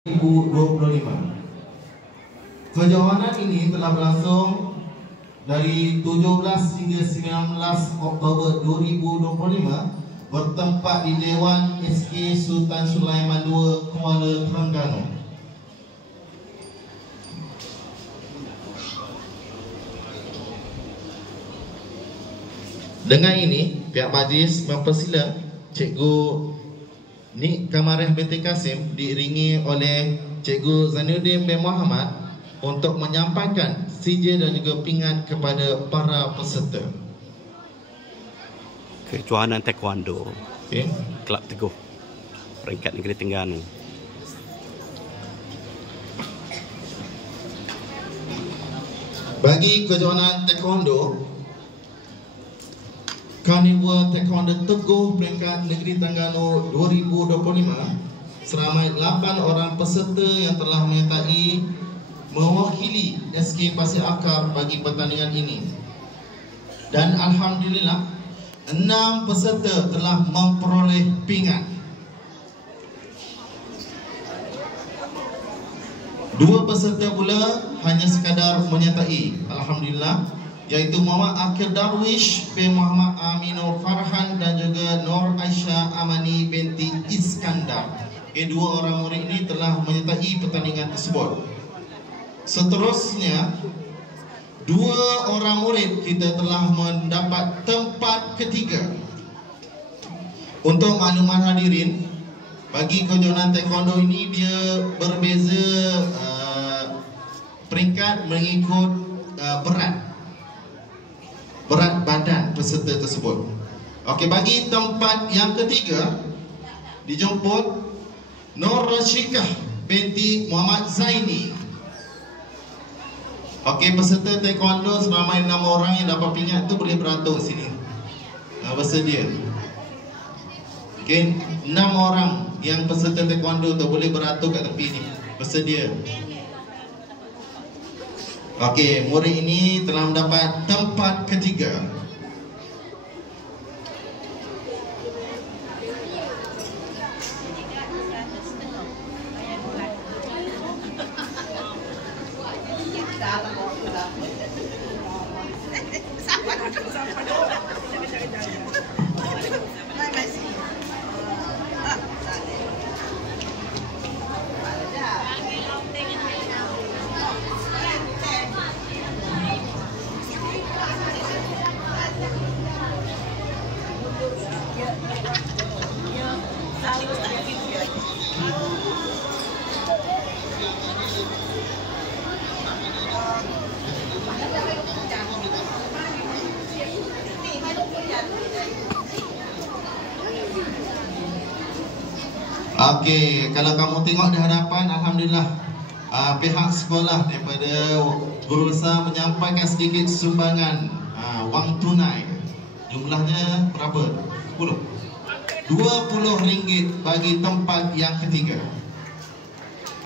2025. Kejohanan ini telah berlangsung dari 17 hingga 19 Oktober 2025 bertempat di Dewan SK Sultan Sulaiman II, Kuala Terengganu. Dengan ini, pihak majlis mempersila Cikgu Nik Kamareh binti Kasim diiringi oleh Cikgu Zainuddin bin Muhammad untuk menyampaikan sijil dan juga pingat kepada para peserta. Kejohanan Taekwondo, Kelab Teguh, peringkat Negeri Terengganu. Bagi kejohanan Taekwondo, Karnival Taekwondo Teguh peringkat Negeri Terengganu 2025, seramai 8 orang peserta yang telah menyertai mewakili SK Pasir Akar bagi pertandingan ini. Dan alhamdulillah 6 peserta telah memperoleh pingat. 2 peserta pula hanya sekadar menyertai, alhamdulillah, iaitu Muhammad Akil Darwish bin Muhammad Aminur Farhan dan juga Nur Aisyah Amani binti Iskandar. Kedua orang murid ini telah menyertai pertandingan tersebut. Seterusnya, 2 orang murid kita telah mendapat tempat ketiga. Untuk makluman hadirin, bagi kejohanan taekwondo ini dia berbeza peringkat mengikut berat badan peserta tersebut. Okey, bagi tempat yang ketiga dijemput Nur Rashikah binti Muhammad Zaini. Okey, peserta taekwondo seramai 6 orang yang dapat pingat tu boleh beratur sini. Bersedia. Okey, 6 orang yang peserta taekwondo tu boleh beratur kat tepi ni. Bersedia. Okey, murid ini telah mendapat tempat ketiga. Okey, kalau kamu tengok di hadapan, alhamdulillah pihak sekolah daripada berusaha menyampaikan sedikit sumbangan wang tunai. Jumlahnya berapa? 10. RM20 bagi tempat yang ketiga.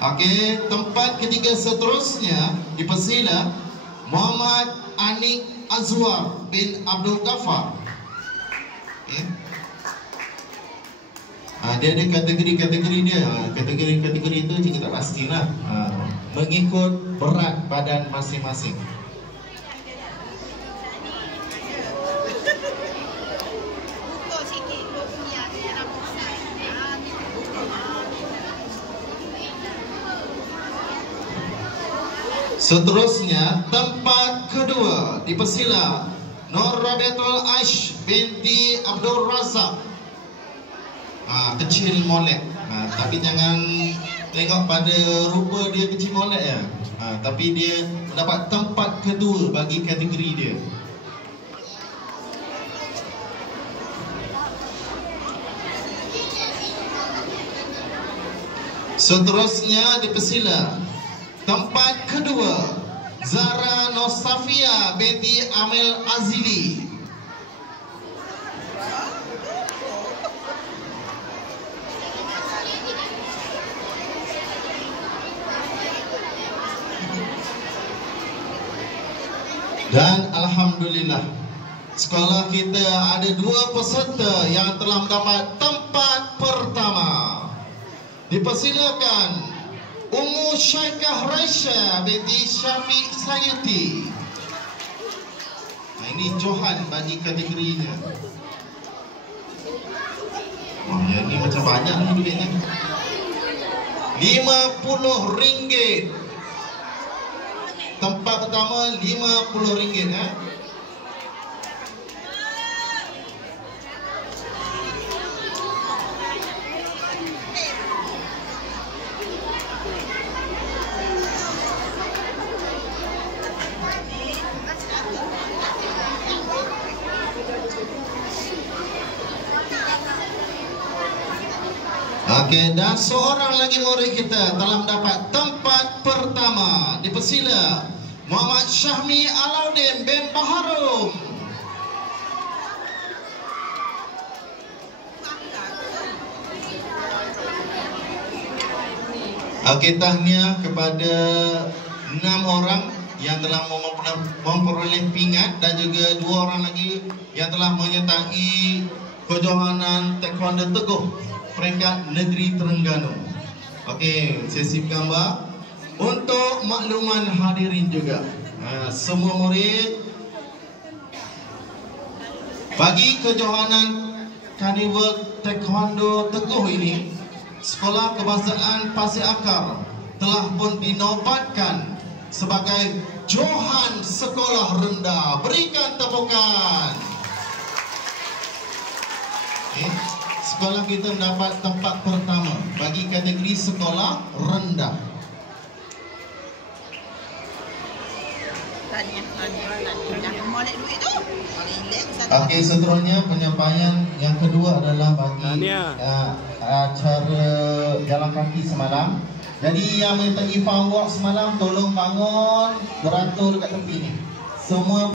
Okey, tempat ketiga seterusnya dipersila Muhammad Anik Azwar bin Abdul Ghaffar. Okey. Dia ada kategori-kategori dia. Kategori-kategori itu kita tak pastilah, mengikut berat badan masing-masing. Seterusnya, tempat kedua dipersila Nur Rabiatul Aish binti Abdul Razak. Kecil molek, tapi jangan tengok pada rupa dia kecil molek ya. Tapi dia mendapat tempat kedua bagi kategori dia. Seterusnya dipersila tempat kedua Zara Nostafia binti Amel Azili. Dan alhamdulillah, sekolah kita ada 2 peserta yang telah mendapat tempat pertama. Dipersilakan Ummu Syaikah Raisya binti Syafiq Sayuti. Nah, ini Johan bagi kategorinya. Oh, ya, ini macam banyak ni duitnya. RM50. Tempat pertama RM50 ya. Okey, dan seorang lagi murid kita telah mendapat tempat pertama. Dipersila Muhammad Syahmi Alauddin bin Baharum. Okey, tahniah kepada 6 orang yang telah memperoleh pingat dan juga 2 orang lagi yang telah menyertai kejohanan Taekwondo Teguh peringkat negeri Terengganu. Okey, sesi gambar untuk makluman hadirin juga. Semua murid bagi kejohanan Karnival Taekwondo Teguh ini, Sekolah Kebangsaan Pasir Akar telah pun dinobatkan sebagai Johan Sekolah Rendah. Berikan tepukan. Okay. Sekolah kita mendapat tempat pertama bagi kategori sekolah rendah. Okey, seterusnya penyampaian yang kedua adalah bagi acara jalan kaki semalam. Jadi yang menyertai farm walk semalam, tolong bangun beratur dekat tepi ni. Semua